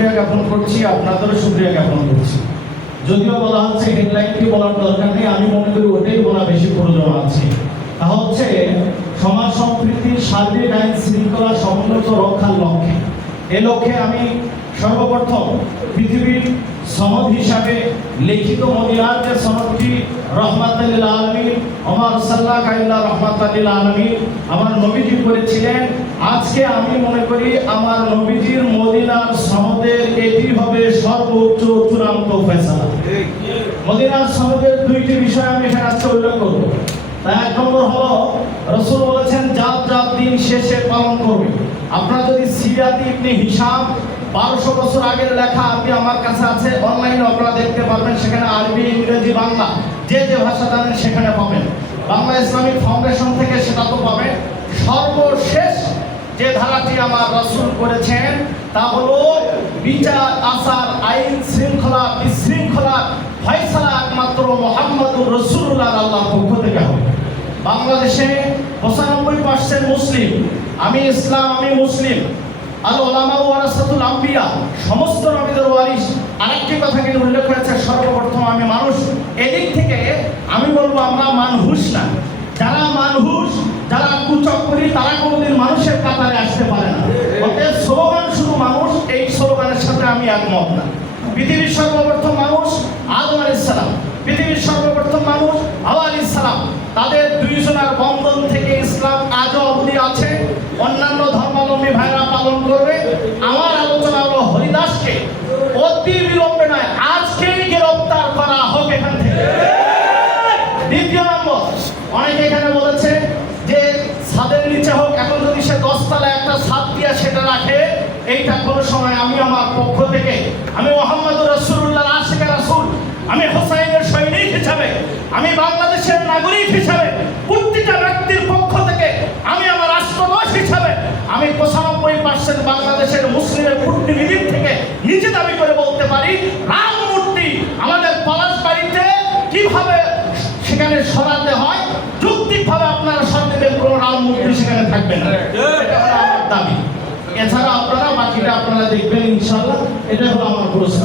শুকরিয়া জ্ঞাপন করছি, আপনাদেরও শুকরিয়া জ্ঞাপন করছি। যদিও বলা হচ্ছে হেডলাইনটি বলার দরকার নেই, আমি মনে করি ওটাই বলা বেশি প্রয়োজন আছে। তা হচ্ছে সমাজ সম্প্রীতির সার্বিক আইন শৃঙ্খলা সমুন্নত রক্ষার লক্ষ্যে, এ লক্ষ্যে আমি সর্বপ্রথম পৃথিবীর সনদ হিসাবে লিখিত মদিনার যে সনদটি রহমাতুল লিল আলামিন ওমা সাল্লাল্লাহু ইল্লা রহমাতুল লিল আলামিন আমার নবীজি করেছিলেন, আজকে আমি মনে করি আমার নবীজির মদিনার সনদের এটি হবে সর্বোচ্চ চূড়ান্ত ফয়সালা। মদিনার সনদের দুইটি বিষয় আমি এখানে আজকে উল্লেখ করব। তা এক নম্বর হলো, রাসূল বলেছেন জাত জাত দিন শেষে পালন করবে। আপনারা যদি সিরাত ইবনে হিশাম 1200 বছর আগের লেখা আপনি আমার কাছে আছে, অনলাইনে আপনারা দেখতে পারবেন, সেখানে আরবি, ইংরেজি, বাংলা যে যে ভাষা জানেন সেখানে পাবেন। বাংলা ইসলামিক ফাউন্ডেশন থেকে সেটা তো পাবেন। সর্বশেষ যে ধারাটি আমার রাসূল করেছেন তা হলো বিচার আচার আইন শৃঙ্খলা বিশৃঙ্খলা ফয়সালা একমাত্র মুহাম্মদুর রাসূলুল্লাহ আল্লাহর পক্ষ থেকে হবে। বাংলাদেশে 95% মুসলিম, আমি ইসলাম, আমি মুসলিম। আল উলামা ওয়ারাসাতুল আম্বিয়া, সমস্ত নবীদের ওয়ারিস। আরেকটি কথা কিন্তু উল্লেখ করেছে, সর্বপ্রথম আমি মানুষ। এদিক থেকে আমি বলবো আমরা মানহুস না। যারা মানহুস, যারা কুচক্করি, তারা কোনোদিন মানুষের কাতারে আসতে পারে না। অতএব স্লোগান শুধু মানুষ, এই স্লোগানের সাথে আমি একমত না। পৃথিবীর সর্বপ্রথম মানুষ আদম আলাইহিস সালাম, পৃথিবীর সর্বপ্রথম মানুষ হাওয়া আলাইহিস সালাম। তাদের দুইজনের বন্ধন থেকে ইসলাম আজও অবধি আছে। অন্যান্য ধর্মাবলম্বী ভাইরা পালন করবে। আমার আলোচনা হলো হরিদাসকে অতি বিলম্বে নয়, আজকেই গ্রেফতার করা হোক এখান থেকে। দ্বিতীয় নম্বর, অনেকে এখানে বলেছে যে ছাদের নিচে হোক, এখন যদি সে 10 তলায় একটা ছাদ দিয়ে সেটা রাখে, এইটা কোনো সময় আমি আমার পক্ষ থেকে, আমি মুহাম্মদুর রাসূলুল্লাহর আশিক রাসূল, আমি হোসাইনের সৈনিক হিসাবে, আমি বাংলাদেশের নাগরিক হিসাবে, প্রত্যেকটা ব্যক্তির পক্ষ থেকে, আমি আমার রাষ্ট্রদূত হিসাবে, আমি 95% বাংলাদেশের মুসলিমের প্রতিনিধির থেকে নিজে দাবি করে বলতে পারি, রাম মূর্তি আমাদের পলাশবাড়িতে কিভাবে সেখানে সরাতে হয়, যৌক্তিকভাবে আপনারা সরাবেন, কোনো রাম মূর্তি সেখানে থাকবে না। এটা হলো আমার দাবি। এছাড়া আপনারা বাকিটা আপনারা দেখবেন ইনশাআল্লাহ। এটা হলো আমার প্রশ্ন।